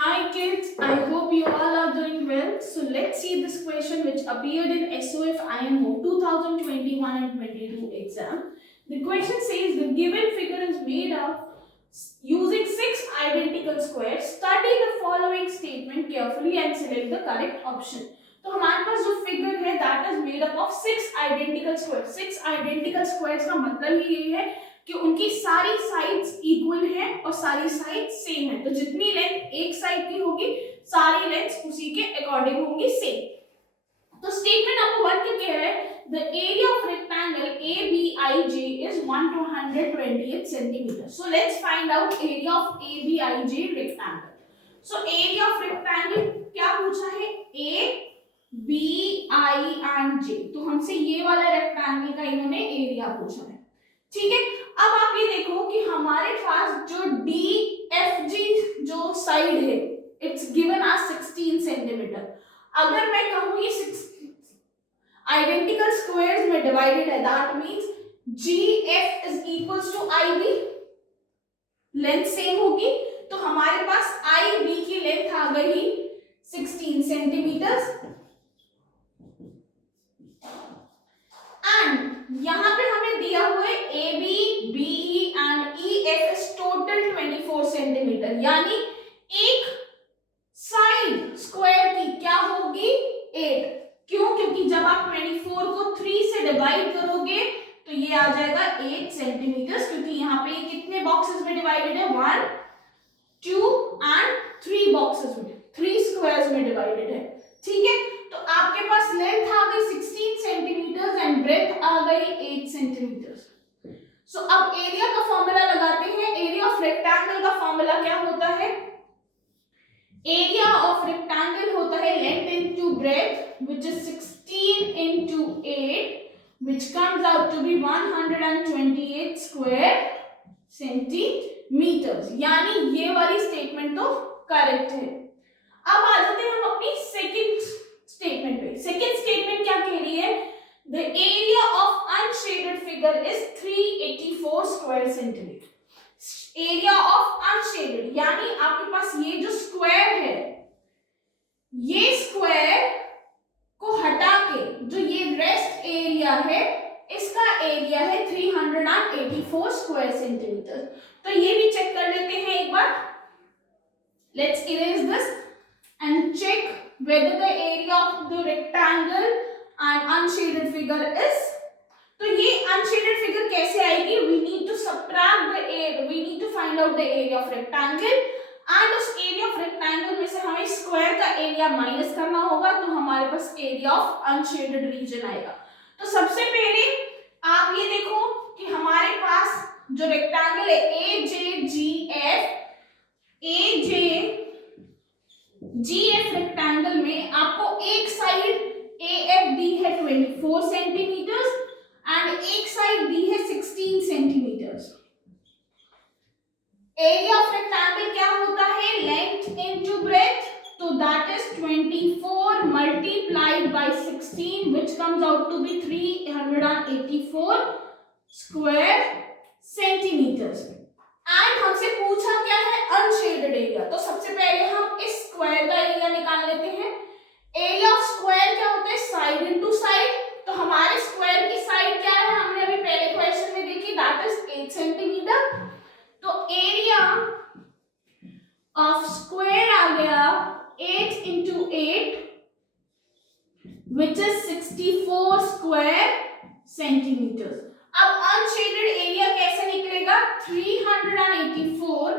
Hi kids, I hope you all are doing well. So let's see this question which appeared in SOF IMO 2021 and 22 exam. The question says the given figure is made of using 6 identical squares. Study the following statement carefully and select the correct option. तो हमारे पास जो figure है that is made up of 6 identical squares. 6 identical squares का मतलब ही ये है कि उनकी सारी साइड्स इक्वल हैं और सारी साइड्स सेम है। तो जितनी लेंथ एक साइड की होगी सारी लेंथ उसी के अकॉर्डिंग होंगी सेम। तो स्टेटमेंट नंबर 1 क्या कह रहा है? The area of rectangle ABIJ is 1 to 128 centimeters. So let's find out area of ABIJ rectangle. So area of rectangle क्या पूछा है? A, B, I and J। तो हमसे ये वाला रेक्टेंगल का इन्होंने एरिया पूछा है, ठीक है। अब आप ये देखो कि हमारे पास जो DFG जो साइड है इट्स गिवन एज 16 सेंटीमीटर। अगर मैं कहूं ये 6 आइडेंटिकल स्क्वायर्स में डिवाइडेड है that means GF is equals to IB, length same होगी। तो हमारे पास IB की लेंथ आ गई 16 सेंटीमीटर एंड यहां पे हमें दिया हुआ है AB, BE and EF is total 24 centimetre, यानी एक साइड स्क्वायर की क्या होगी 8। क्यों? क्योंकि जब आप 24 को 3 से डिवाइड करोगे तो ये आ जाएगा 8 सेंटीमीटर, क्योंकि यहाँ पे कितने बॉक्सेस में डिवाइडेड है 1, 2 एंड 3 बॉक्सेस में, 3 स्क्वायर्स में डिवाइडेड है, ठीक है। तो आपके पास लेंथ आ गई 16 सेंटीमीटर एंड ब्रेथ आ गई 8 सेंटीमीटर। सो अब एरिया का फॉर्मूला लगाते हैं। एरिया ऑफ रेक्टेंगल का फॉर्मूला क्या होता है? एरिया ऑफ रेक्टेंगल होता है length into breadth which is 16 into 8 which comes out to be 128 square centimetres, यानी ये वाली स्टेटमेंट तो करेक्ट है। अब आ जाते हैं हम अपनी सेकंड स्टेटमेंट पे। सेकंड स्टेटमेंट क्या कह रही है? The area of unshielded figure is 384 square centimetre. Area of unshielded यानी आपके पास ये जो स्क्वायर है, ये स्क्वायर को हटा के जो ये रेस्ट एरिया है इसका एरिया है 384 स्क्वायर सेंटीमीटर। तो ये भी चेक कर लेते हैं एक बार। Let's erase this and check whether the area of the rectangle and unshaded figure is। तो ये unshaded figure कैसे आएगी? We need to subtract the area, we need to find out the area of rectangle and उस area of rectangle में से हमें square का area minus करना होगा, तो हमारे पास area of unshaded region आएगा। तो सबसे पहले आप ये देखो कि हमारे पास जो rectangle है AJGF, GF रेक्टेंगल में आपको एक साइड AF दी है 24 सेंटीमीटर एंड एक साइड दी है 16 सेंटीमीटर। एरिया ऑफ रेक्टेंगल क्या होता है? लेंथ इनटू ब्रेथ, तो that is 24 multiplied by 16 which comes out to be 384 square centimetre. And हमसे पूछा क्या है? Unshaded area. तो सबसे पहले हम इस स्क्वायर का एरिया निकाल लेते हैं। एरिया ऑफ स्क्वायर क्या होता है? Side into side. तो हमारे स्क्वायर की साइड क्या है? हमने अभी पहले क्वेश्चन में देखी, दैट इज 8 सेंटीमीटर। तो एरिया ऑफ स्क्वायर आ गया 8 into 8 which is 64 square centimetre. अब अनशेडेड एरिया कैसे निकलेगा? 384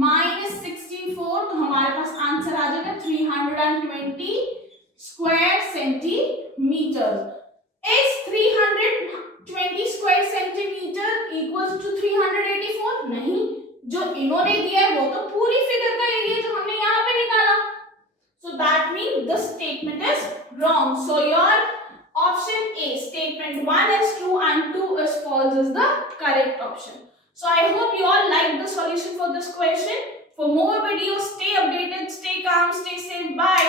माइनस 64, तो हमारे पास आंसर आ जाएगा 320 square centimetre. Is 320 square centimetre equals to 384? नहीं, जो इन्होंने दिया है वो तो पूरी फिगर का एरिया जो हमने यहाँ पे निकाला। So that means the statement is wrong. So your option A, statement 1 is true and 2 is false is the correct option. So I hope you all liked the solution for this question. For more videos, stay updated, stay calm, stay safe. Bye.